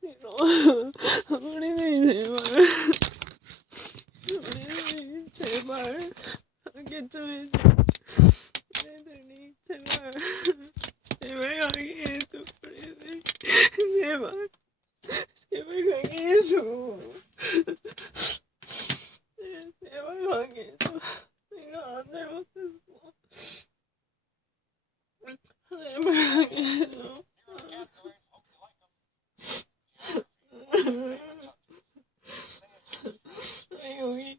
싫어. 우리들이 제발 가게 좀 해줘. 우리들이 제발 가게 해줘. 우리들 제발 가게 해줘. 제발 가게 해줘. 내가 안 잘못했어. 제발 가게 해줘. 여기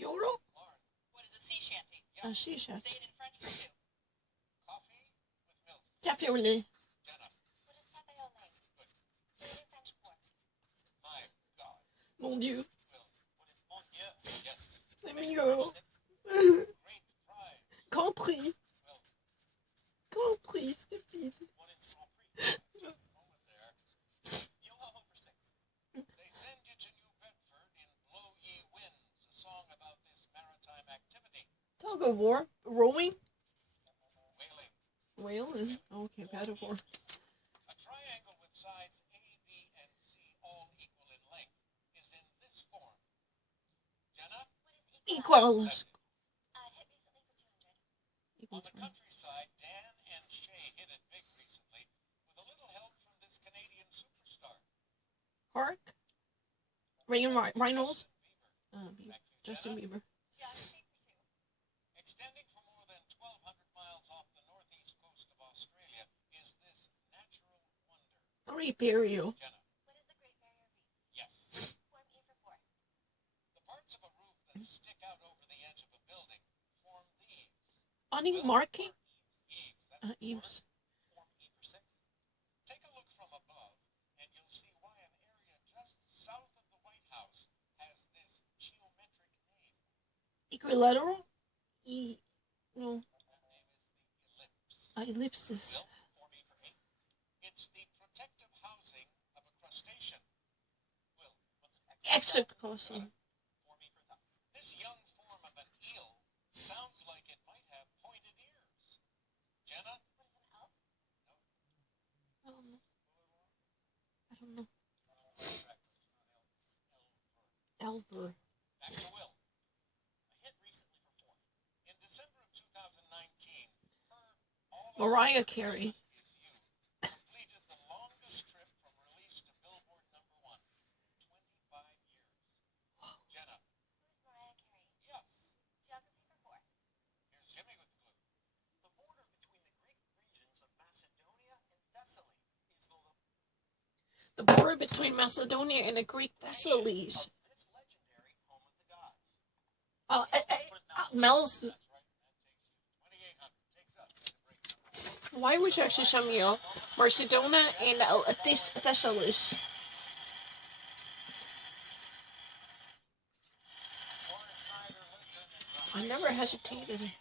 요로? 아, 시샤. Cafe au lait. Mon Dieu. Amigo. Compris. Compris, stupide. Tug of war? Rowing? Whaling? Okay, metaphor. A triangle with sides A, B, and C all equal in length is in this form. Jenna? Equals. On the countryside, Dan and Shay hit it big recently with a little help from this Canadian superstar. Hark? Ryan Reynolds? Justin Bieber. Extending for more than 1,200 miles off the northeast coast of Australia is this natural wonder. Great Barrier. Jenna. What is the Great Barrier Reef? Yes. Form E for 4. The parts of a roof that stick out over the edge of a building form these. Awning marking? Eaves. Form E for 6. Take a look from above, and you'll see why an area just south of the White House has this geometric name. Equilateral? No. Ellipsis. It's the protective housing of a crustacean. Will, what's an exoskeleton? This young form of an eel sounds like it might have pointed ears. Jenna? What is an elf? No. I don't know. Elver. Back to Will. Mariah Carey. Completed the longest trip from release to Billboard #1. 25 years. Jenna. Who's Mariah Carey? Yes. Geography for 4. Here's Jimmy with the clue. The border between the Greek regions of Macedonia and Thessaly is the border between Macedonia and the Greek Thessaly. This legendary home of the gods. Mel's. Why would you actually show me Macedonia and Thessalus? I never hesitated.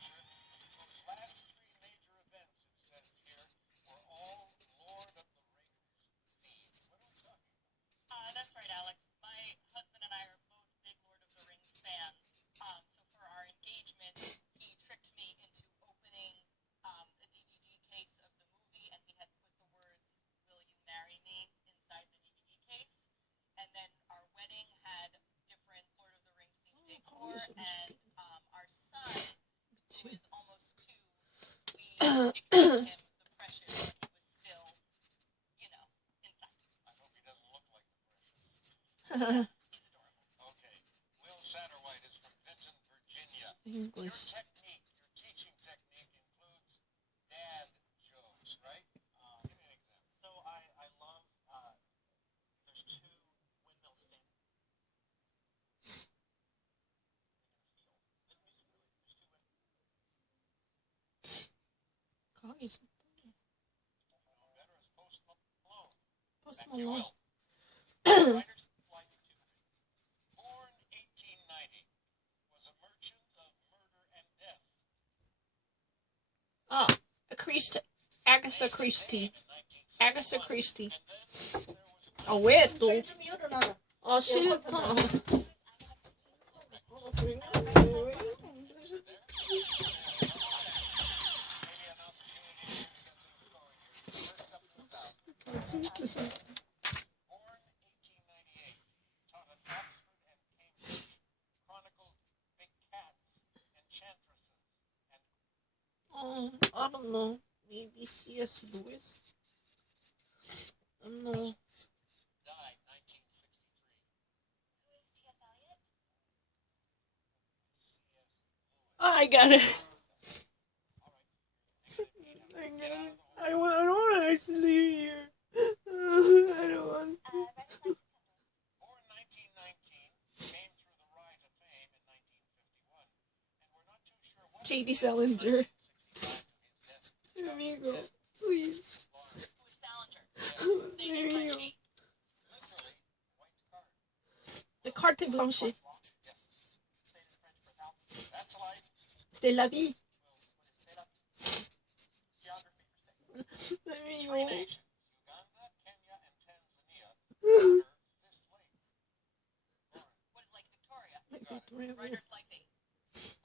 That's right, Alex. My husband and I are both big Lord of the Rings fans. So for our engagement, he tricked me into opening a DVD case of the movie, and he had put the words, "Will you marry me?" inside the DVD case. And then our wedding had different Lord of the Rings themed decor, and our son, who is almost 2, we nicknamed him the Precious. He was still, inside. I hope he doesn't look like the Precious. He's adorable. Okay. Will Satterwhite is from Vinton, Virginia. English. Your technique, your teaching technique includes dad jokes, right? Give me an example. So I love, there's 2 windmill stand. This music really, there's 2 windmills. Post Malone. Writer's Flight 200. Born 1890, was a merchant of murder and death. Ah, Agatha Christie. Agatha Christie. 아, 왜 또? 아, 싫다. Born 1898, taught at Oxford and Cambridge, chronicled big cats, enchantresses, and I don't know. Maybe C.S. Lewis? I don't know. died 1963. Who is T.S. Eliot? C.S. Lewis. I got it. All right. Negative 800. I don't want to actually here. I don't want to. Writer's Life 600. Born 1919, came through the Ride to Fame in 1951, and we're not too sure what J.D. he did Salinger. from 1965 to his death. Amigo, please. Lawrence. Who is Salinger? There you go. Literally, white card. Le carte blanche. Yes. Say it in French for 1,000. That's life. C'est la vie. Well, what is say that? Geography for 6. Amigo. Three nations, Uganda, Kenya, and Tanzania, border this lake. Lauren. What is Lake Victoria? Got it. Writer's Life 8.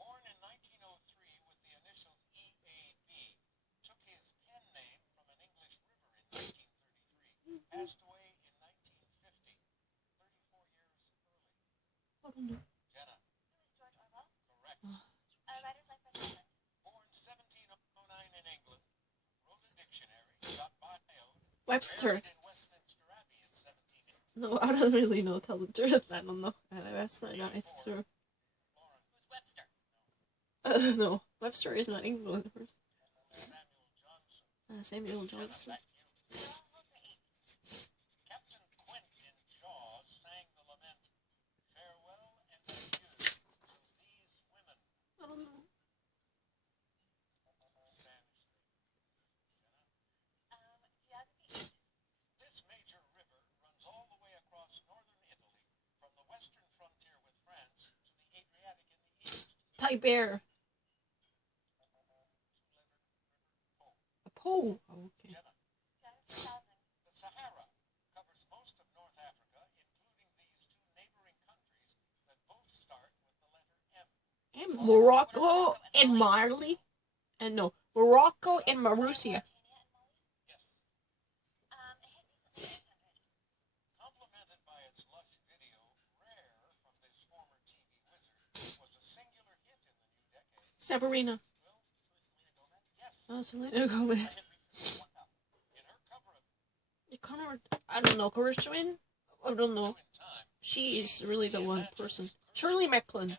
Born in 1903 with the initials EAB, took his pen name from an English river in 1933, passed away in 1950, 34 years early. I don't know. Jenna. Who is George Orwell? Correct. Writer's Life by Shelley. Born 1709 in England, wrote a dictionary, got bioed, Webster. buried in Westminster Abbey in 1780. No, I don't really know. Tell the truth. I don't know. That's not it's true. Lauren. Who's Webster? No, Webster is not English. Samuel Johnson. Samuel Johnson. Back you. Will for 8. Captain Quint in Jaws sang the lament, farewell and adieu to these women. I don't know. Spanish. Geography 8. This major river runs all the way across northern Italy, from the western frontier with France to the Adriatic in the east. Tiber. Two-lettered river Po. A pole. Oh, okay. Jenna. Geography 1000. The Sahara covers most of North Africa, including these two neighboring countries that both start with the letter M. And Morocco and Mali. And no, Morocco and Mauritius. Mauritania and Mali. Yes. A hit recently 800. Complemented by its lush video, Rare from this former TV wizard was a singular hit in the new decade. Sabrina. Will, who is Selena Oh, Selena Gomez? Yes. Gomez. A hit recently 1,000. In her cover of The Connor, I don't know, Gershwin? I don't know. New in Time, She is really the one person. Shirley MacLaine.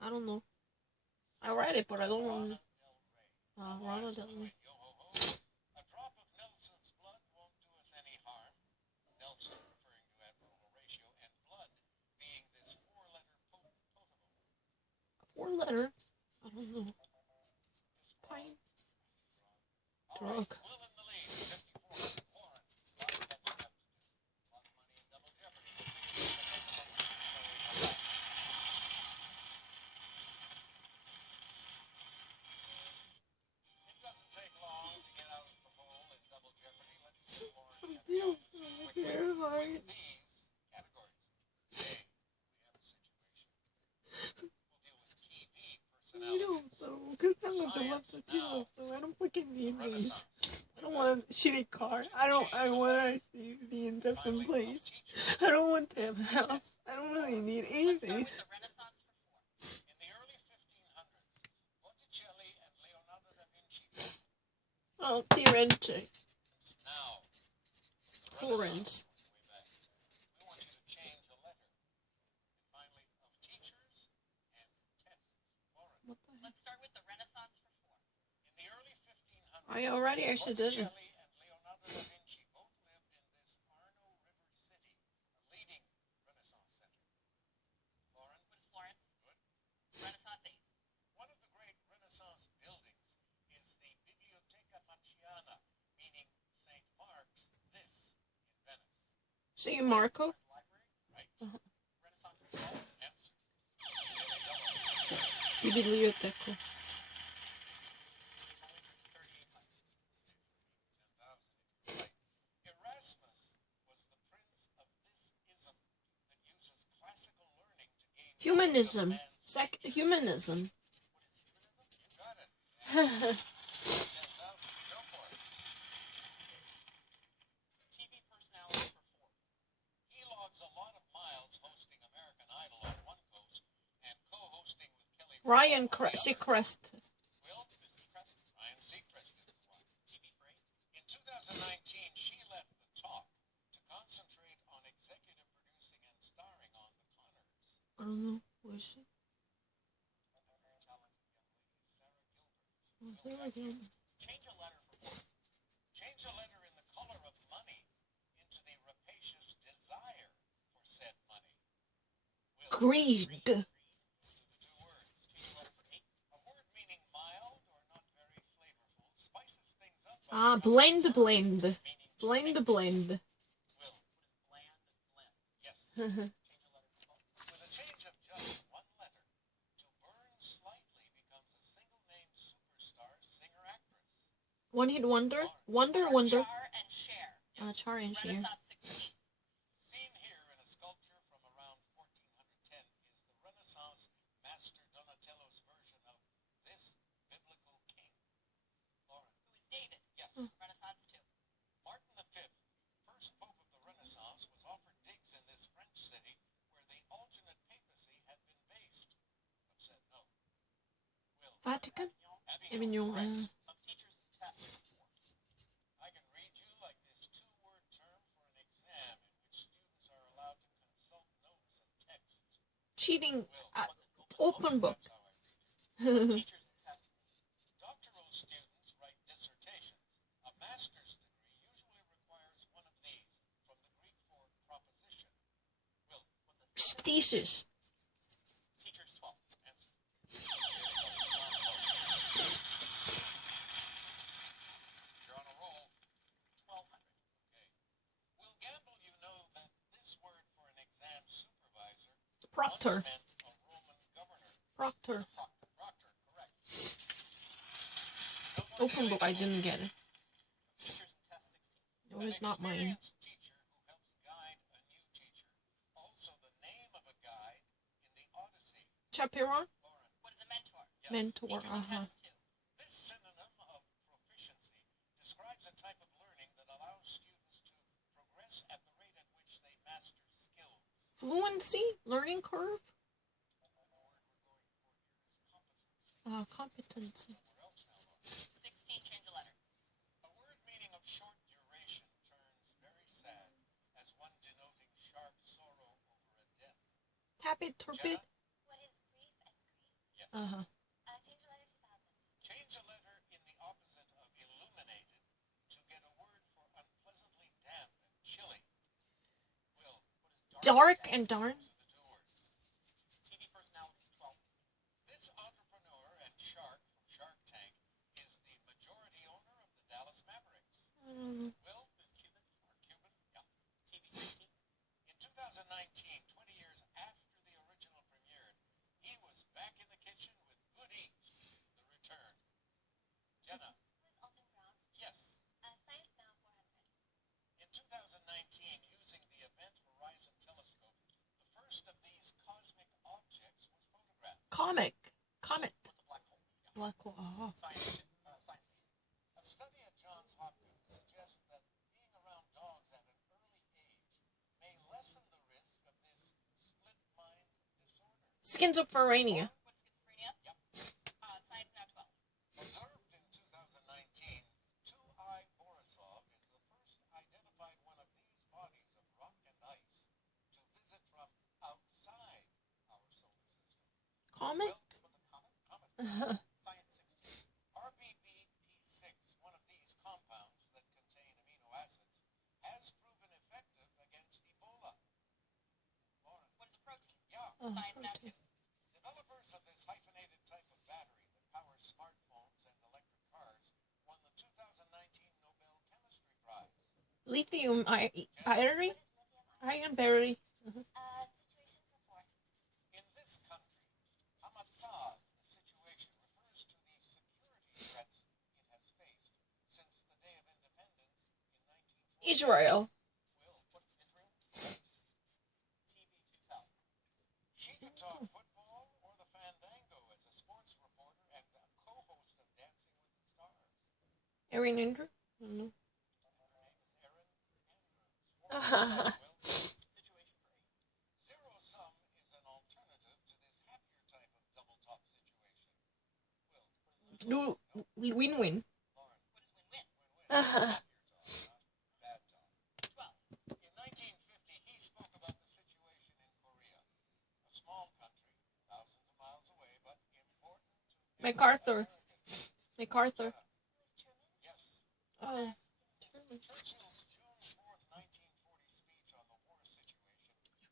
I don't know. I read it, but I don't know. Lana Del Rey. Yo ho ho. A drop of Nelson's blood won't do us any harm. Nelson referring to Admiral Horatio, and blood being this four-letter potable. A 4-letter? I don't know. Pine. All right, Drug. Will in the lead, 5,400. Lauren, lot of catching up to do. A lot of money in Double Jeopardy. It doesn't take long to get out of the hole in Double Jeopardy. Let's see if Lauren can help. With these categories. A, we have a situation. We'll deal with TV personalities. I don't fucking need these. I don't want a shitty car. I want to see the indefinite place. I don't want to have a house. I don't really need Let's anything. start with the Renaissance for 4. In the early 1500s, Botticelli and Leonardo da Vinci built. Oh, Firenze. Now, the Florence. Renaissance way back. We want you to change a letter. And finally, of teachers and tests. Lauren, What the heck? Let's start with the Renaissance for 4. in the early 1500s, I already actually did it. Botticelli and Leonardo da Vinci both lived in this Arno River city, a leading Renaissance center. Lauren, What is Florence? good. Renaissance 8. One of the great Renaissance buildings is the Biblioteca Marciana, meaning St. Mark's this. See Marco? Biblioteca. Humanism. Humanism. Ryan Seacrest. Ryan Seacrest is one. In 2019, she left the talk to concentrate on executive producing and starring on The Conners. I don't know. Who is she? Sarah Gilbert. Change a letter for work. Change a letter in the color of money into the rapacious desire for said money. Greed. Blend. Yes. With a change of just one letter, to burn slightly becomes a single-name superstar singer-actress. One hit wonder. Wonder. Char and Cher. Char and Cher. Renaissance 16. Seen here in a sculpture from around 1410 is the Renaissance master Donatello's version of this biblical king. Lauren. Who is David? Yes. Renaissance 2. Martin V, first pope of the Renaissance, was offered digs in this French city where the alternate papacy had been based, but said no. Vatican? Avignon, Avignon. of teachers and tests. I can read you like this two-word term for an exam in which students are allowed to consult notes and texts. Cheating. Open book. Teachers and tests. Doctoral students write dissertations. A master's degree usually requires one of these, from the Greek for proposition. Will, what's a Thesis. teacher's 12? Answer. You're on a roll. 1200. Okay. Will Gamble, you know that this word for an exam supervisor Proctor. once meant a Roman governor. Proctor. Proctor, correct. Open book. I didn't get it. Teachers and test 16. It was not mine. Experienced teacher who helps guide a new teacher. Also the name of a guide in the Odyssey. Chaperon? Lauren. What is a mentor? Yes. Mentor. Teachers and test 2. This synonym of proficiency describes a type of learning that allows students to progress at the rate at which they master skills. Fluency? Learning curve? The word we're going for here is competence. Competency. Somewhere else now, Lauren. 16. Change a letter. A word meaning of short duration turns very sad as one denoting sharp sorrow over a death. Tapid, turbid. What is grief and grief? Yes. Change a letter 2000. Change a letter in the opposite of illuminated to get a word for unpleasantly damp and chilly. Will, what is Dark and darn. Those are the two words. TV personalities 12. This entrepreneur and shark from Shark Tank is the majority owner of the Dallas Mavericks. I don't know. Will is Cuban or Cuban? Yeah. TV 16. In 2019, 20 years after the original premiered, he was back in the kitchen with Good Eats, The Return. Jenna. Who is Alton Brown? Yes. Science Now 400. In 2019, using the Event Horizon Telescope, the first of these cosmic objects was photographed. Comet. Comet. What's a black hole? Yeah. Black hole. Science. A study at Johns Hopkins suggests that being around dogs at an early age may lessen the risk of this split mind disorder. Schizophrenia. What is schizophrenia? Yep. Science Now 12. Observed in 2019, 2I Borisov is the first identified one of these bodies of rock and ice to visit from outside our solar system. Comet. Well, what's a comet? Comet. Science 16. RBBP6, one of these compounds that contain amino acids, has proven effective against Ebola. Lauren. What is a protein? Yeah. Science Now 2. protein. Developers of this hyphenated type of battery that powers smartphones and electric cars won the 2019 Nobel Chemistry Prize. Lithium battery. What is lithium Hi, I'm Barry. Situation for 4. In this country, Hamatzah, the situation, refers to the security threats it has faced since the Day of Independence in 1940. Israel. Will, what, Israel? Correct. TV 2000. She could talk football or the Fandango as a sports reporter and a co-host of Dancing with the Stars. Erin Andrew? I don't know. Her name is Erin Andrews. Well, situation for 8. Zero sum is an alternative to this happier type of double talk situation. Will, what is No, win-win. Lauren, What is win-win? win-win. Bad talk. 12. In 1950, he spoke about the situation in Korea, a small country, thousands of miles away, but important to MacArthur. Americans. MacArthur. Who is Truman? Yes. Oh. Churchill's June 4th, 1940 speech on the war situation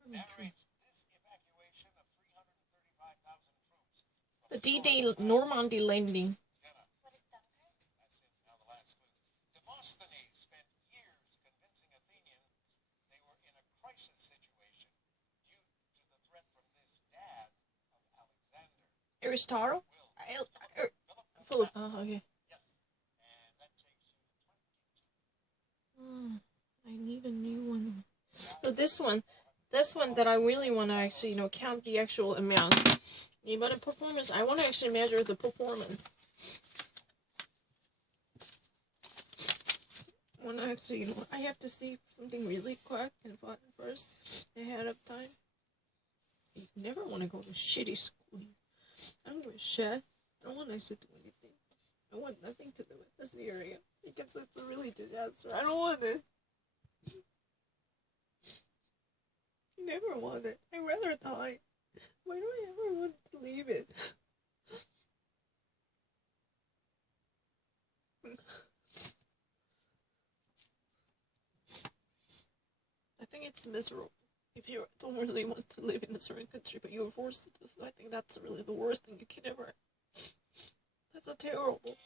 Truman. narrates this evacuation of 335,000 troops from The D-Day Normandy landing. Vienna. What is Dunkirk? That's it. Now the last clue. Demosthenes spent years convincing Athenians they were in a crisis situation due to the threat from this dad of Alexander. Aristotle? Will, Philip. Oh, okay. Yes. And that takes you to 22. I need a new one. So this one that I really want to actually, count the actual amount. But a performance, I want to actually measure the performance. I want to actually, I have to see something really quick and fun first ahead of time. I never want to go to shitty school. I don't give a shit. I don't want to actually do anything. I want nothing to do with this area because it's a really disaster. I don't want it. I never want it. I'd rather die. Why do I ever want to leave it? I think it's miserable. If you don't really want to live in a certain country, but you're forced to do so, I think that's really the worst thing you can ever. That's a terrible.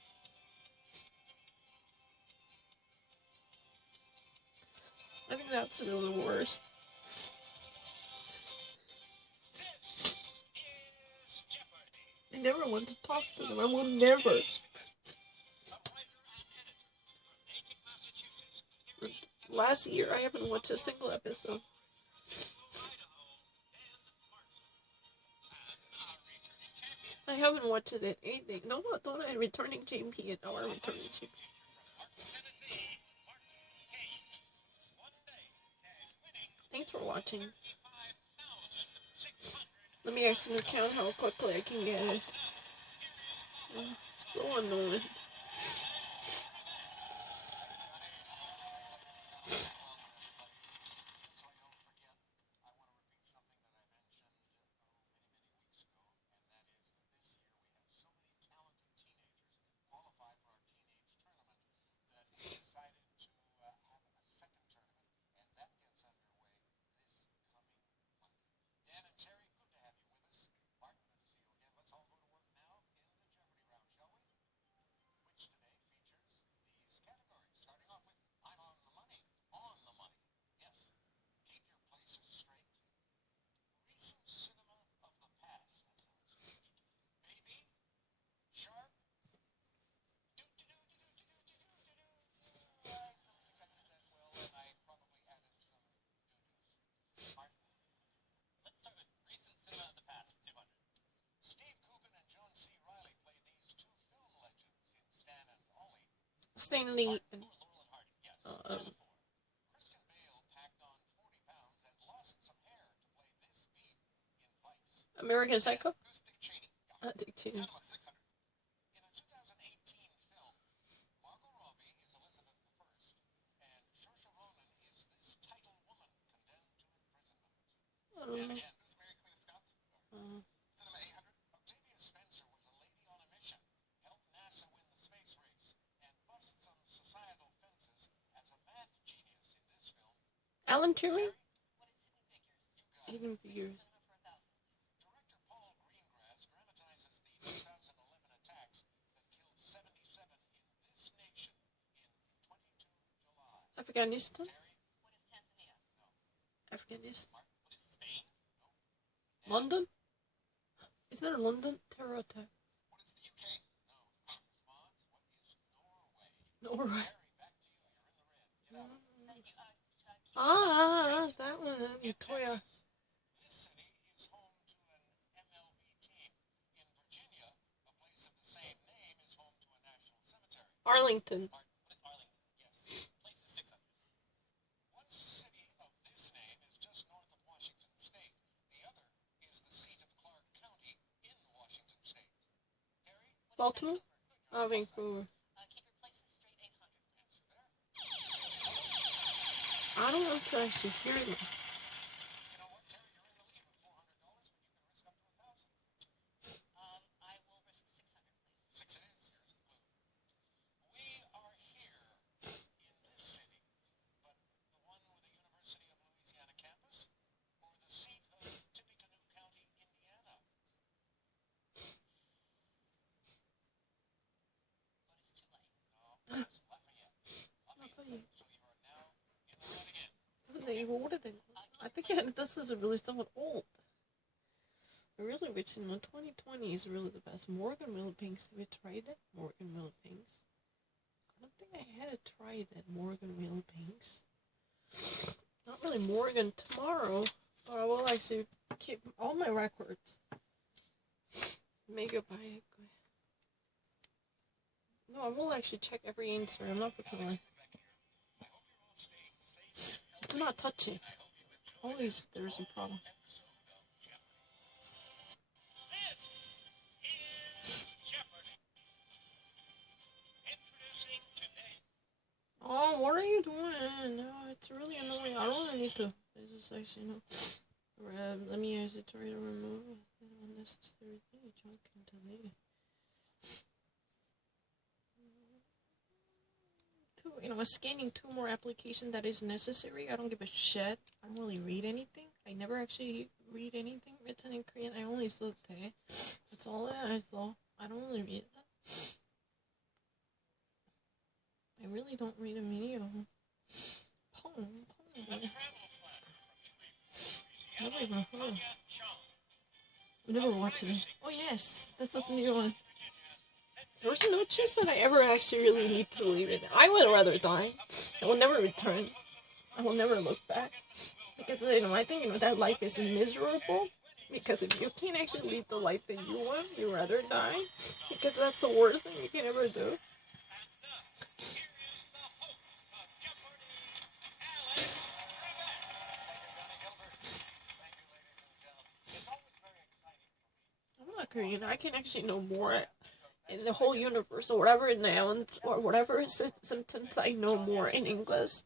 I think that's really the worst. This is Jeopardy! I never want to talk to them. I will never. A writer and editor from Natick, Massachusetts. Last year, I haven't watched a single episode. I haven't watched it anything. No, don't I returning champion. Oh, I'm returning champion. Thanks for watching. Let me actually count how quickly I can get it. So annoying. Stanley and Christian Bale packed on 40 pounds and lost some hair to play this beat in Vice. American Psycho. Who's Dick Cheney? Dick Cheney. Cinema 600. In a 2018 film, Margot Robbie is Elizabeth I, and Saoirse Ronan is this title woman condemned to imprisonment. And again, who's Mary Queen of Scots? Cinema 800. Octavia Spencer was a lady on a mission, helped NASA win the space race, and bust some societal fences as a math genius in this film. Alan Turing. What is You Hidden Figures? Hidden got it. Figures. Cinema for 1,000. Director Paul Greengrass dramatizes the 2011 attacks that killed 77 in this nation in 22 July. Afghanistan. Terry? What is Tanzania? It is. What is Spain? No. London? Is there a London terror attack? What is the UK? No. Response, what is Norway? Norway. Harry, back to you. You're in the red. Get out. That one. In Victoria. Texas, this city is home to an MLB team. In Virginia, a place of the same name is home to a national cemetery. Arlington. What is Arlington? Yes. Place is 600. One city of this name is just north of Washington State. The other is the seat of Clark County in Washington State. Terry? Baltimore? Good. You're on the plus side. Vancouver. Keep your places straight, 800, please. Answer there. I don't want to actually hear them. You know what, Terry? You're in the lead with $400, but you can risk up to 1,000. I will risk 600, please. 6 it is. Here's the clue. We are here in this city, but the one with the University of Louisiana campus or the seat of Tippecanoe County, Indiana? But it's too late. No, it's Lafayette. Lafayette. So you are now in the red again. 근데 이거 오래된 거. I think this is really somewhat old. Really rich in 2020 is really the best. Morgan Will Pinks. Have you tried it? Morgan Will Pinks. I don't think I had to try that Morgan Will Pinks. Not really Morgan tomorrow, but I will actually keep all my records. Megabyte. No, I will actually check every answer. I'm not fucking lying. Do not touch it. Always there's a problem. Oh, what are you doing? No, it's really annoying. I don't need to. This is actually no. Let me actually try to remove unnecessary junk and delete it. Scanning 2 more applications that is necessary. I don't give a shit. I don't really read anything. I never actually read anything written in Korean. I only saw Tae. That's all I saw. I don't really read that. I really don't read a video. Pong boy. Never even heard. We never watched it. Oh yes, that's the new one. There's no chance that I ever actually really need to leave it. I would rather die. I will never return. I will never look back. Because, I think, that life is miserable. Because if you can't actually lead the life that you want, you'd rather die. Because that's the worst thing you can ever do. I'm not Korean. I can actually know more in the whole universe, or whatever nouns, or whatever symptoms I know more in English.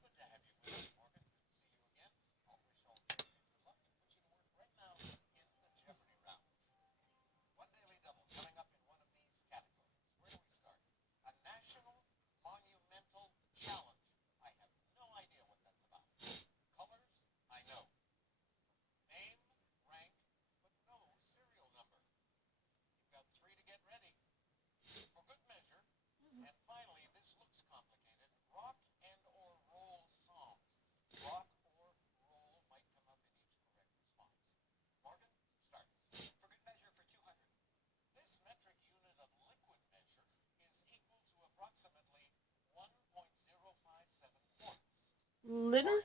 Liter?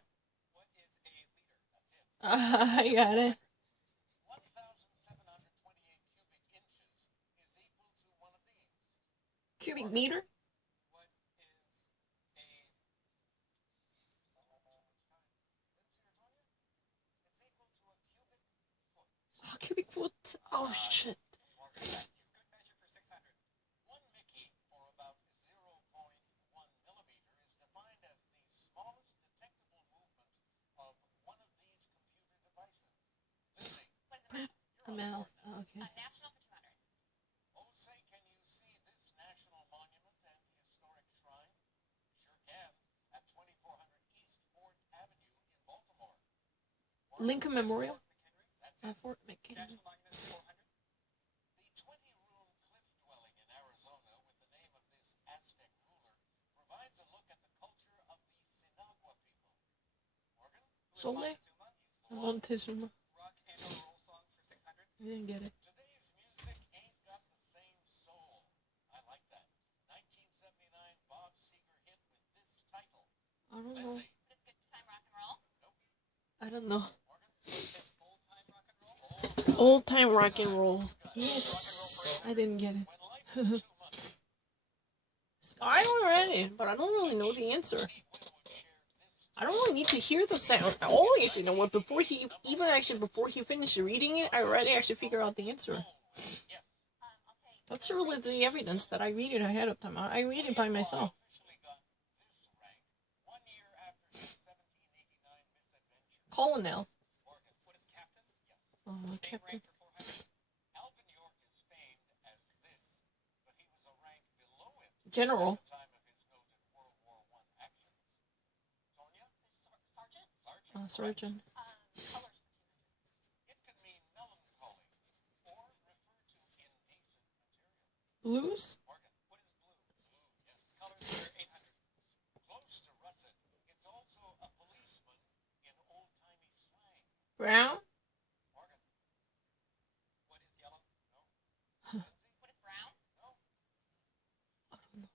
What is a liter? That's it. I got it. 1,728 cubic inches is equal to one of these. Cubic meter? What is a... It's equal to a cubic foot. Oh, cubic foot. Oh, shit. Morgan, thank you. Good measure for 600. One Mickey, or about 0.1 millimeter, is defined as the smallest detectable movement of one of these computer devices. Lindsay, A mouth. Oh, okay. National for 200. oh, say, can you see this national monument and historic shrine? Sure can, at 2400 East Fort Avenue in Baltimore. Lincoln Memorial? That's it. Fort McKinley. National monument is 400. The 20-room cliff dwelling in Arizona with the name of this Aztec ruler provides a look at the culture of the Sinagua people. Morgan, who is Sole? Montezuma? He's Montezuma. rock and or roll songs for 600. I didn't get it. Today's music ain't got the same soul. I like that. 1979 Bob Seger hit with this title. I don't know. Lindsay. What is good time rock and roll? I don't know. Morgan. Old time rock and roll. Old time rock and roll. Yes. I didn't get it. When life is too much. I don't read it, but I don't really know the answer. Steve Winwood shared this. I don't really need to hear the sound. I always, you know what, before he finished reading it, I already actually figured out the answer. Yes. I'll tell you. That's really the evidence that I read it ahead of time. I read it by myself. Officially got this rank 1 year after his 1789 misadventure. Colonel. Morgan. What is captain? Yes. Oh, Same Captain. rank for 400. Alvin York is famed as this, but he was a rank below him General. at the time of his noted World War I actions. Sonia? Sergeant? Sergeant. Surgeon. Colors for 200. It could mean melancholy or refer to indecent material. Blues. Morgan, what is blue? Blue, yes. Colors for 800. Close to russet, it's also a policeman in old-timey slang. Brown. Morgan. What is yellow? No. Lindsay? What is brown? No. I don't know.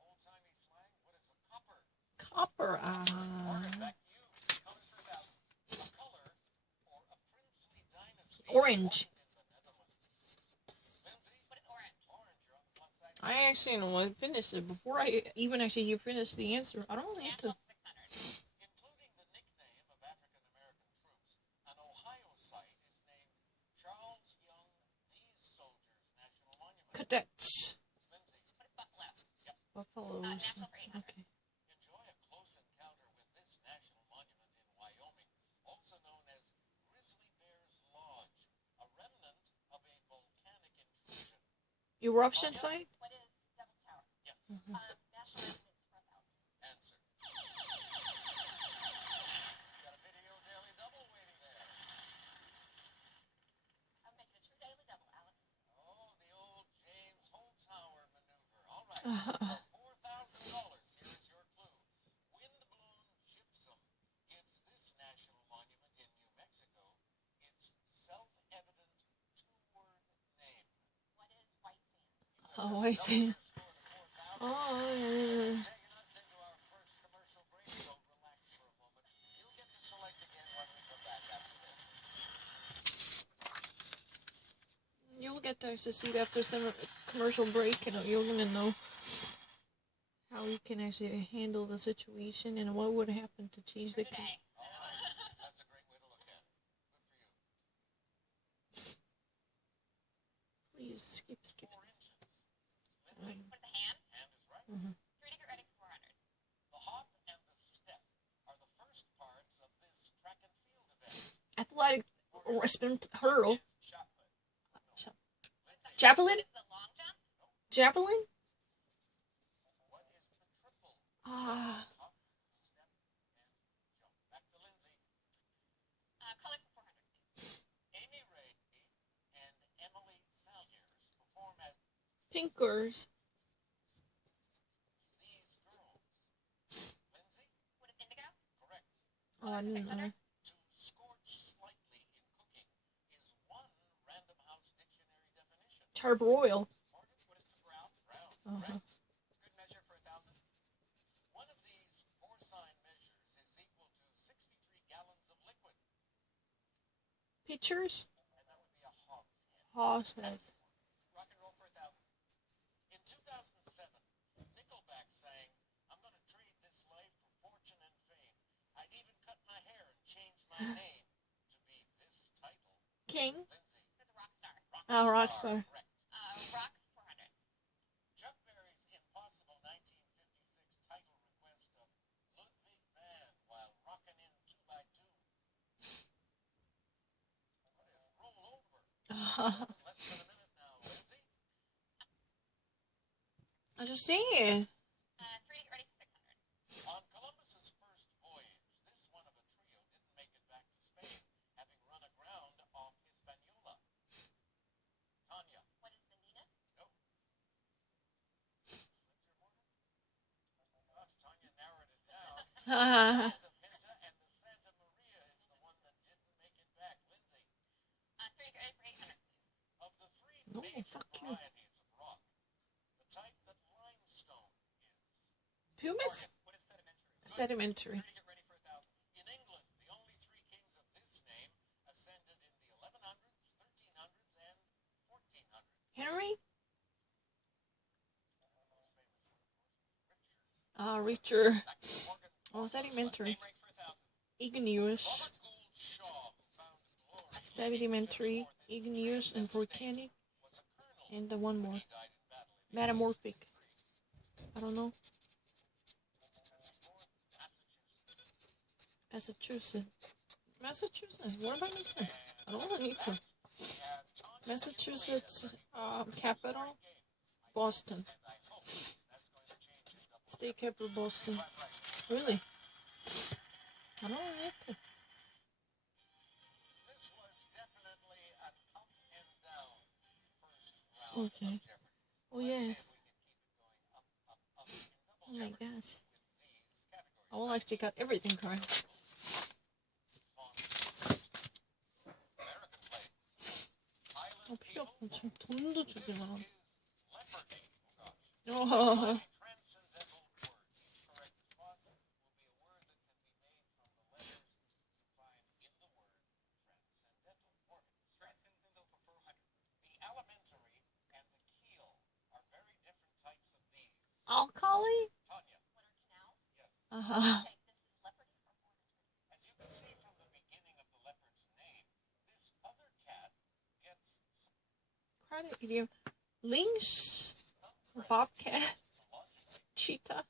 Old-timey slang, what is a copper? Copper. Morgan, back to you. Colors for 1,000. A color or a princely dynasty. Orange. formed in the Netherlands. Lindsay? What is orange? Orange, you're on the plus side. I actually, you know what, finished it before I even actually finished the answer. I don't really And have to. plus 600. Including the nickname of African-American troops, an Ohio site is named Charles Young These Soldiers National Monument. Cadets. Lindsay, What is buffalo? Buffaloes. National for 800. Okay. enjoy a close encounter with this national monument in Wyoming, also known as Grizzly Bear's Lodge, a remnant of a volcanic intrusion. Eruption site. What is Devil's Tower? Yes. National Residence for 1,000. Answer. You got a video daily double waiting there. I'm making a true daily double, Alex. Oh, the old James Holzhauer maneuver. All right. For $4,000, here is your clue. Windblown gypsum gives this national monument in New Mexico its self-evident two-word name. What is white sand? Oh, I see. Oh. Oh, Taking us into our first commercial break, so relax for a moment. You'll get to select again when we come back after this. you'll get to succeed after some commercial break, and you're gonna know how you can actually handle the situation and what would happen to change the. Today. All right. That's a great way to look at it. Good for you. Please skip. 4 inches. Lindsay, What is the hand? hand is right. 3 to get ready for 400. The hop and the step are the first parts of this track and field event. Athletic sprint hurdle. It's shot put. Shot- Lindsay, Javelin. What is the long jump? Javelin. what is the triple? Ah. Hop, step, and jump. Back to Lindsay. Colors for 400, please. Amy Ray and Emily Salyers perform at Pinkers. These Girls. Lindsay, What is indigo? correct. Oh, I didn't know. To scorch slightly in cooking is one Random House Dictionary definition. Charbroil. Morgan, what is to brown? Brown, Uh-huh. correct. Good measure for 1,000. One of these porcine measures is equal to 63 gallons of liquid, Pictures. and that would be a hogshead. Hogshead. Rock and roll for 1,000. In 2007, Nickelback sang, "I'm gonna trade this life for fortune and fame. I'd even cut my hair and change my name to be this title." King. Lindsay, What is rock star? Oh, Rockstar. correct. Rock 400. Chuck Berry's impossible 1956 title request of Ludwig van while rocking in 2x2. Roll over. Less than a minute now, Lindsay. I just saying. 3 to get ready for 600. On Columbus's first voyage, this one of a trio didn't make it back to Spain, having run aground off Hispaniola. Tanya. What is the Nina? No. Lindsay or Morgan? Oh my gosh, Tanya narrowed it down. Haha. The Pinta and the Santa Maria is the one that did Sedimentary. Get ready for 1,000. In England, the only three kings of this name ascended in the 1100s, 1300s, and 1400s. Henry? Richard. Oh, sedimentary. Igneous. Sedimentary, igneous, and volcanic. And the one more. Metamorphic. I don't know. Massachusetts. What about this one? I don't really need to. Massachusetts capital, Boston. State capital, Boston. Really? I don't really need to. Okay. Oh yes. Oh my gosh. I actually got everything correct. 필요 없고 좀 돈도 주지 마. Alkali? Uh-huh. As you can see from the beginning of the leopard's name, this other cat gets credit idiom. Lynx, bobcat, cheetah,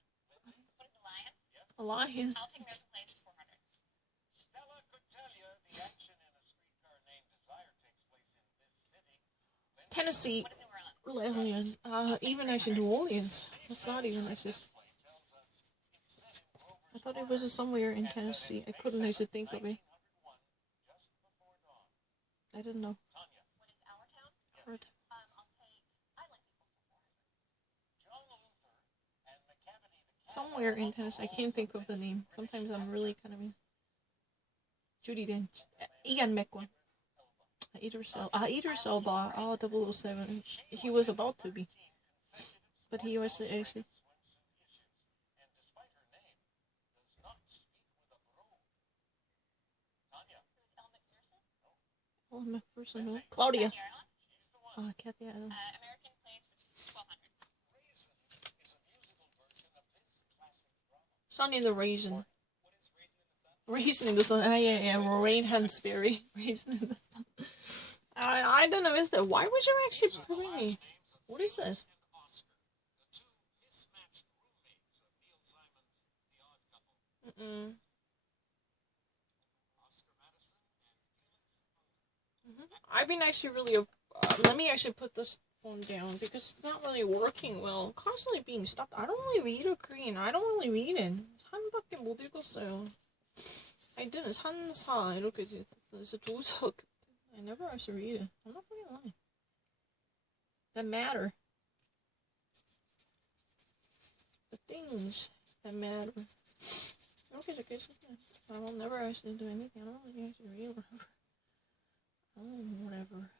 a lion. I'll take American Place 400. Stella could tell you the action in a streetcar named Desire takes place in this city. Tennessee. What is New Orleans? Even actually New Orleans. That's not even actually. I thought it was somewhere in Tennessee. I couldn't actually think of it. I didn't know. What is our town? Heard. I'll take Island People for 400. Somewhere in Tennessee. I can't think of the name. Sometimes I'm really kind of. Judi Dench. Ian McEwan. Idris Elba. 007. He was about to be. But he was actually. Oh, McPherson. No. Claudia. Kathy Allen. American Place 1200. Sun in the Raisin. Raisin in the Sun. Yeah. Rain Hansberry. Raisin in the Sun. I don't know. Is that why would you actually play? What is this? I've been actually really. Let me actually put this phone down because it's not really working well. Constantly being stopped. I don't really read Korean. I don't really read it. 산밖에 못 읽었어요. I didn't. 산사 이렇게 it's a 조석. I never actually read it. I'm not gonna lie. That matter. The things that matter. Okay, the case I will never actually do anything. I don't really actually read whatever. Oh, whatever.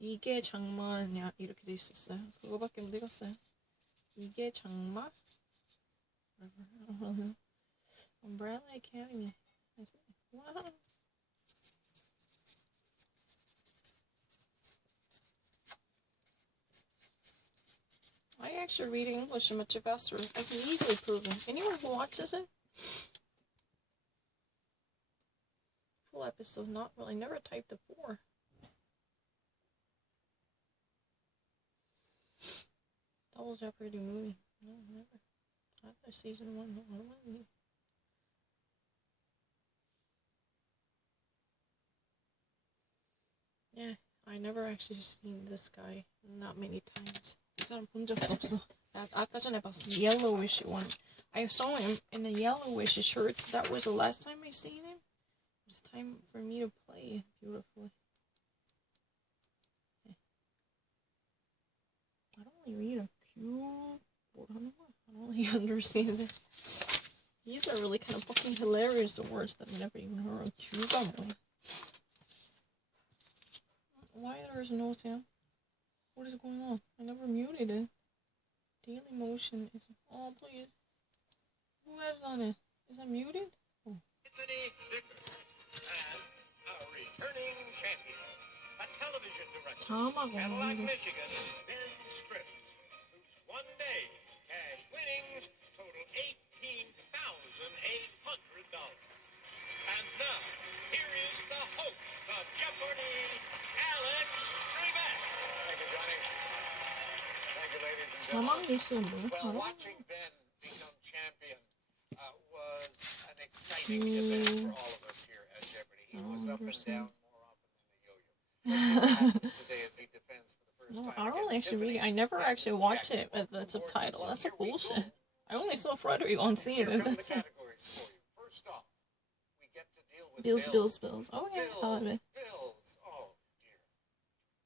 이게 장마냐 이렇게 돼 있었어요. 그거밖에 못 읽었어요. 이게 장마? Whatever. Umbrella Academy. I see. Wow. I actually read English much faster. I can easily prove it. Anyone who watches it? Full episode, not really. Never typed a 4. Double Jeopardy movie. No, never. After season 1, no, I don't want to. Yeah, I never actually seen this guy. Not many times. 이 사람 본 적도 없어. 아까 전에 봤어. Yellowish one. I saw him in a yellowish shirt. That was the last time I seen him. It's time for me to play beautifully. Okay. I don't really read a cute. I don't really understand it. These are really kind of fucking hilarious. The words that I've never even heard of. Cute. Why there is no sound? What is going on? I never muted it. Daily Motion is. Oh, please. Who has on it? Is it muted? Anthony Vicker and our returning champion, a television director, Cadillac, Michigan, Ben Scripps, whose one-day cash winnings total $18,800. And now, here is the host of Jeopardy, Alex Trebek. Thank you, Johnny. Thank you, ladies and gentlemen. Well, watching Ben become champion was an exciting event for all of us here at Jeopardy. He was up and down more often than a yo-yo. Let's see what happens today as he defends for the first time. I don't actually read it. I never actually watch it with the subtitle. That's a bullshit. I only saw Frederick on CNN. That's it. First off, we get to deal with Bills. Oh, yeah. Bills. Oh, dear.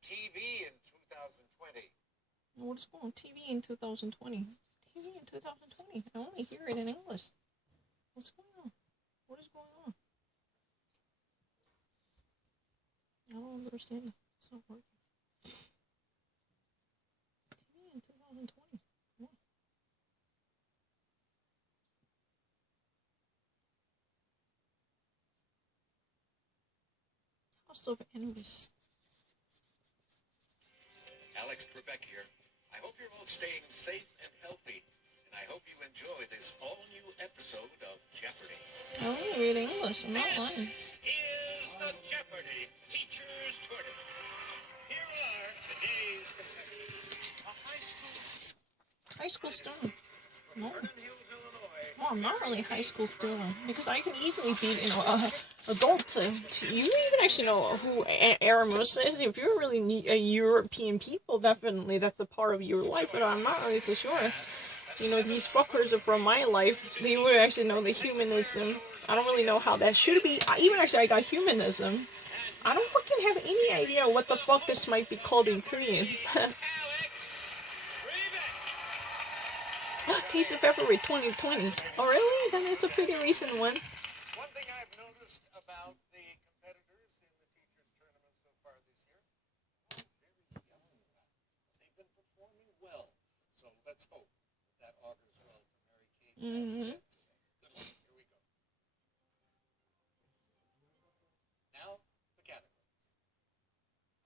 TV in 2020. What's going on? TV in 2020. TV in 2020. I only hear it in English. What's going on? What is going on? I don't understand it. It's not working. TV in 2020. What? House of Anubis. Alex Trebek here. I hope you're all staying safe and healthy. And I hope you enjoy this all-new episode of Jeopardy! I only read English. I'm not lying. This is the Jeopardy! Teachers Tournament. Here are today's contestants. A High school student. No. Vernon Hills, Illinois. Well, I'm not really high school student because I can easily beat adult to you even actually know who Aramus is. If you're really a European people, definitely that's a part of your life, but I'm not really so sure. You know, these fuckers are from my life. They would actually know the humanism. I don't really know how that should be. I got humanism. I don't fucking have any idea what the fuck this might be called in Korean. Tapes of February 2020. Oh, really? Then it's a pretty recent one. One thing I've noticed about the competitors in the Teachers Tournament so far this year, very young. They've been performing well. So let's hope that augurs well for Mary Kate. Mm-hmm. Good luck. Here we go. Now, the categories.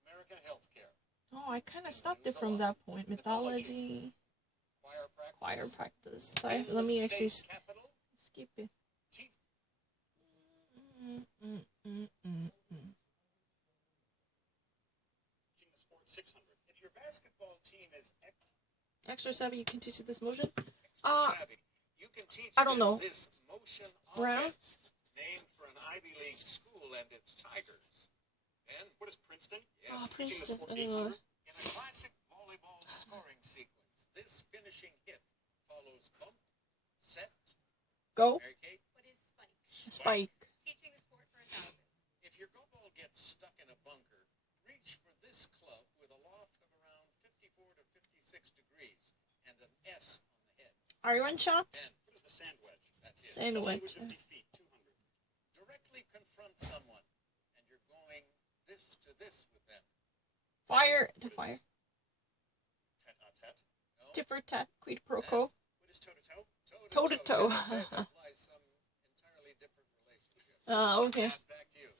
America Healthcare. Oh, I kind of stopped it from that point. Mythology. Choir practice. Sorry, let me actually skip it. King of Sports 600. If your basketball team is Extra savvy, you can teach it this motion. savvy, you can teach I don't know. This motion Brown? offense, named for an Ivy League school and its Tigers. And what is Princeton? Yes. Oh, Princeton. In a classic volleyball scoring sequence, this finishing hit follows bump, set, Go. Mary Kate. What is spike? Spike. Teaching the sport for 1,000. If your go ball gets stuck in a bunker, reach for this club with a loft of around 54 to 56 degrees and an S on the head. Iron shot. Then put the sand wedge. That's it. Sand wedge. 50 feet, 200. Directly confront someone, and you're going this to this with them. Fire to fire. Tet-a-tet? No. Tit for tat. Quid pro quo. What is toe-to-toe? Toe-to-toe. Tet-a-tet implies some entirely different relationship. Okay. Matt, back to you.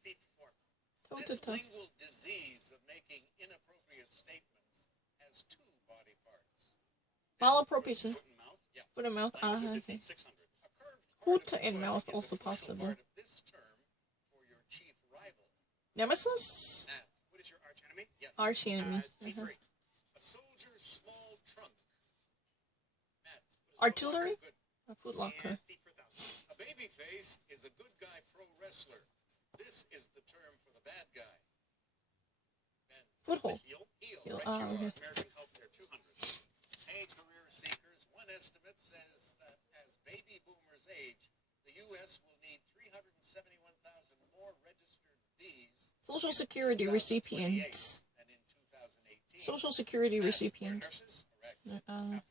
Feet for form. Toe to This toe. lingual disease of making inappropriate statements has two body parts. Malappropriation. Foot and mouth. Yeah. Foot and mouth. Okay. 600. A curved Hoot part of the and foot mouth is also a crucial possible. part of this term for your chief rival. Nemesis. Matt, what is your arch enemy? Yes. Arch enemy. Feet Uh-huh. three. A soldier's small trunk. Matt, what is Artillery? Good. A Foot Locker. Feet for 1,000. A babyface is a good guy pro wrestler. This is the term for the bad guy. Ben. Foothold. Heel. Heel. Right, Oh, you okay. are. American Healthcare 200. Hey, career seekers, one estimate says that as baby boomers age, the U.S. will need 371,000 more registered Bs Social Security in 2028 recipients. than in 2018. Social Security Matt, recipients. nurses? Correct. 400.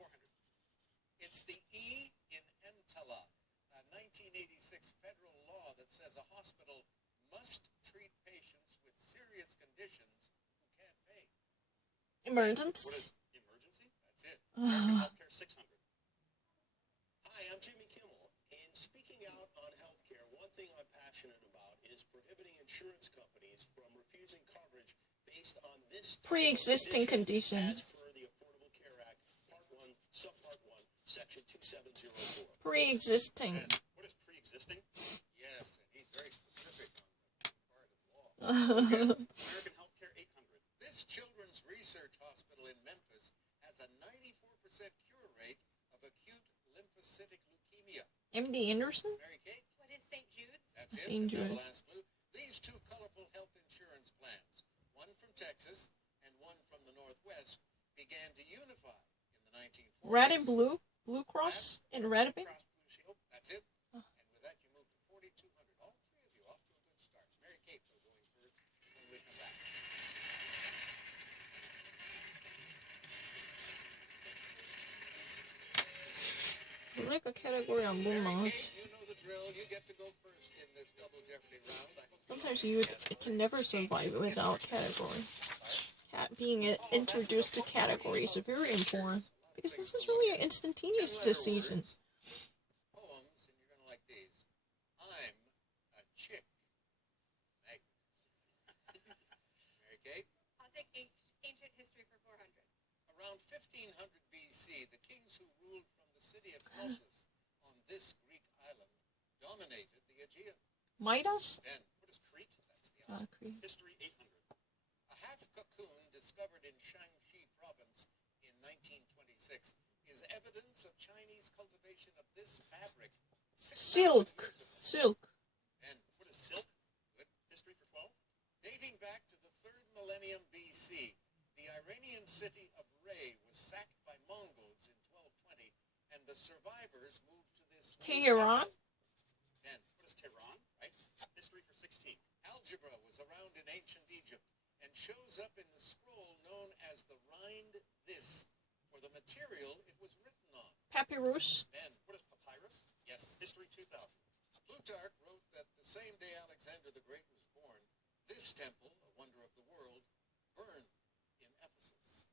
It's the E in EMTALA, a 1986 federal law that says a hospital must treat patients with serious conditions who can't pay. Emergence. Emergency? That's it. American Healthcare 600. Hi, I'm I'm Jimmy Kimmel. In speaking out on healthcare, one thing I'm passionate about is prohibiting insurance companies from refusing coverage based on this type of Pre-existing condition. as per the Affordable Care Act, Part 1, Subpart 1, Section 2704. Pre-existing. What is pre-existing? Yes, and he's very specific on the part of the law. American Healthcare 800. This children's research hospital in Memphis has a 94% cure rate of acute lymphocytic leukemia. MD Anderson? Mary Kate? What is St. Jude's? That's it. St. And now Jude. the last clue. These two colorful health insurance plans, one from Texas and one from the Northwest, began to unify in the 1940s. Red and blue? Blue Cross and Red Band? Cross Blue Shield. That's it. Oh. And with that, you move to 4,200. All three of you off to a good start. Mary Kate, though, going first when we come back. Like a category on Blue Mary Moss. Kate, you know the drill. You get to go first in this double jeopardy round. I hope Sometimes you can never survive without category. Being introduced to category is very important. Because this is really an instantaneous decision. Poems, and you're going to like these. I'm a chick. Magnet. Mary Kate? I'll take ancient history for 400. Around 1500 BC, the kings who ruled from the city of Knossos on this Greek island dominated the Aegean. Midas? Then, what is Crete? That's the island. Crete. History 800. A half cocoon discovered in Shaanxi province in 1926 is evidence of Chinese cultivation of this fabric 6,000 Silk. years ago. Silk. And what is silk? Good. History for 12. Dating back to the 3rd millennium BC, the Iranian city of Ray was sacked by Mongols in 1220, and the survivors moved to this new Tehran? capital. And what is Tehran? Right. History for 16. Algebra was around in ancient Egypt and shows up in the scroll known as the Rind This for the material it was written on. Papyrus? And what is papyrus? Yes. History 2000. Plutarch wrote that the same day Alexander the Great was born, this temple, a wonder of the world, burned in Ephesus.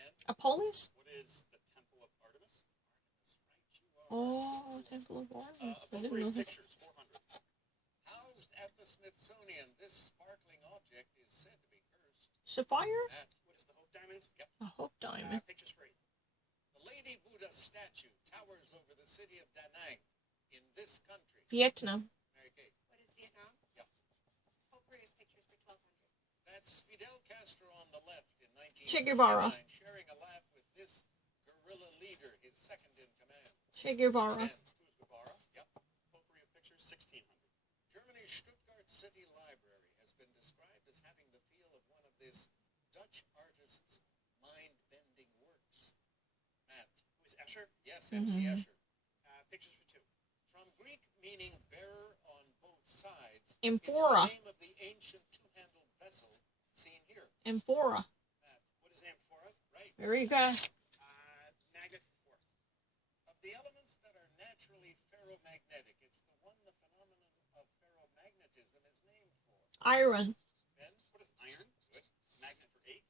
And Apollos? what is the Temple of Artemis? Artemis, right? You are. Oh, Temple of Artemis. I didn't know Appropriate that. pictures, 400. Housed at the Smithsonian, this sparkling object is said to be cursed. Sapphire? And what is the Hope Diamond? Yep. A Hope Diamond. Pictures free. The Lady Buddha statue towers over the city of Da Nang in this country. Vietnam. Mary Kate. What is Vietnam? Yep. Appropriate pictures for 1200. That's Fidel Castro on the left in 1959, Che Guevara. sharing a laugh with this guerrilla leader, his second in command. Che Guevara. And who's Guevara? Yep. Appropriate pictures 1600. Germany's Stuttgart City Library has been described as having the feel of one of this Dutch artist's mind-bending works. Matt. Who is Escher? Yes, MC Mhm. Escher. Pictures for 2. From Greek meaning bearer on both sides, Amphora. it's the name of the ancient two-handled vessel seen here. Amphora. Matt. What is amphora? Right. Very good. Magnet for 4. Of the elements that are naturally ferromagnetic, it's the one the phenomenon of ferromagnetism is named for. Iron. Ben, what is iron? Good. Magnet for 8.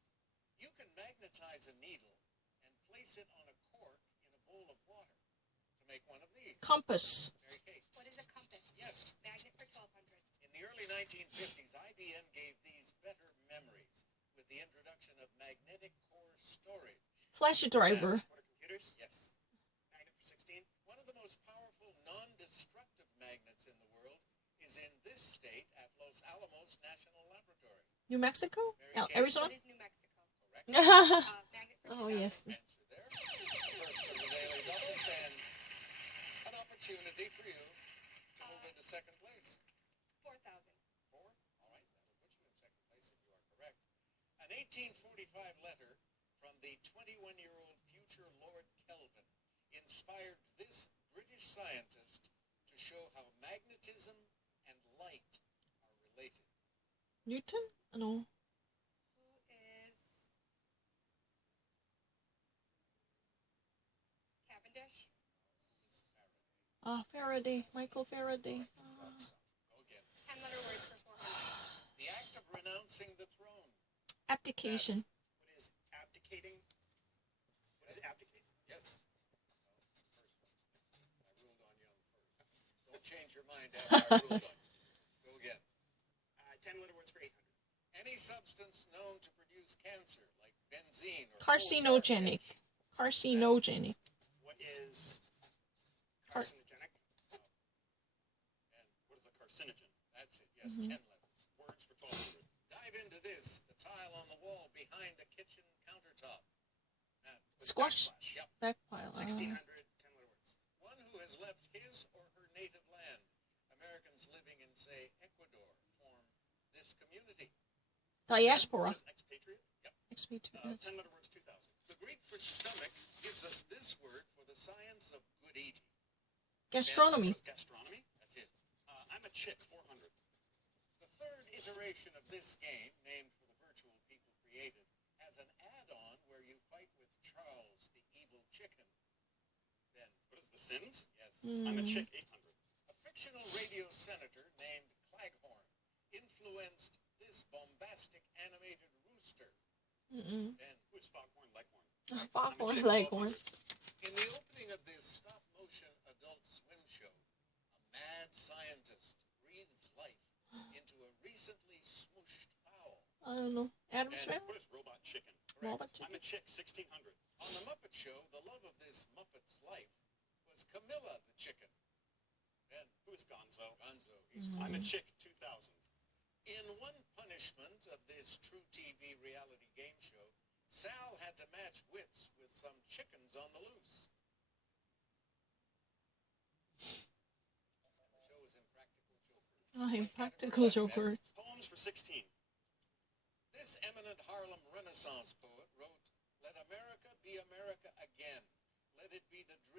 You can magnetize a needle and place it on a cork in a bowl of water to make one of these. Compass. Mary Kate. What is a compass? Yes. Magnet for 1200. In the early 1950s, IBM gave these better memories with the introduction of magnetic core storage. Flash driver. What are computers? Yes. Magnet for 16. One of the most powerful non-destructive magnets in the world is in this state at Los Alamos National Laboratory. New Mexico? Mary Kate. Arizona? What is New Mexico? Correct. Magnet for 2000. Oh, yes. Answer there. First of the daily doubles and an opportunity for you to move into second place. 4000. 4. All right, that'll put you in second place if you are correct. An 1845 letter from the 21-year-old future Lord Kelvin inspired this British scientist to show how magnetism and light are related. Newton? No. Who is Cavendish? It's Faraday. Faraday. Michael Faraday. Go again. 10-letter words for 400. The act of renouncing the throne. Abdication. What is abdicating? What is abdicate? Yes. to change your mind after I ruled on you. Go again. 10-letter words for 800. Any substance known to produce cancer, like benzene or Carcinogenic. Carcinogenic. What is Car- carcinogenic? And What is a carcinogen? that's it, yes, Mhm. 10 letters. Words for 1200. Dive into this, the tile on the wall behind a kitchen countertop. With Squash. backslash. Yep. Backpile. 1600, 10-letter words. One who has left his or her native land. Americans living in, say, Ecuador form this community. Diaspora. What is expatriate? Expatriate. 10-letter words, 2000. The Greek for stomach gives us this word for the science of good eating. Gastronomy. What is gastronomy? That's it. I'm a chick, 400. The third iteration of this game, named for the virtual people created, has an add-on where you fight with Charles, the evil chicken. Ben, What is the Sims? yes. I'm a Mm. chick, 800. A fictional radio senator named Claghorn influenced this bombastic animated rooster. Mm-mm. Ben, Who is Foghorn Leghorn? Foghorn chick, Leghorn. 1200. in the opening of this stop-motion adult swim show, a mad scientist breathes life into a recently smooshed fowl. I don't know. Adam's And family? What is robot chicken? Robot I'm a chicken? chick, 1600. On the Muppet Show, the love of this Muppet's life was Camilla the chicken. Ben, Who is Gonzo? Gonzo, he's Mm. I'm a chick, 2000. In one punishment of this true TV reality game show, Sal had to match wits with some chickens on the loose. The show is Impractical Jokers. Oh, Impractical Jokers. Poems for 16. This eminent Harlem Renaissance poet wrote, "Let America be America again. Let it be the dream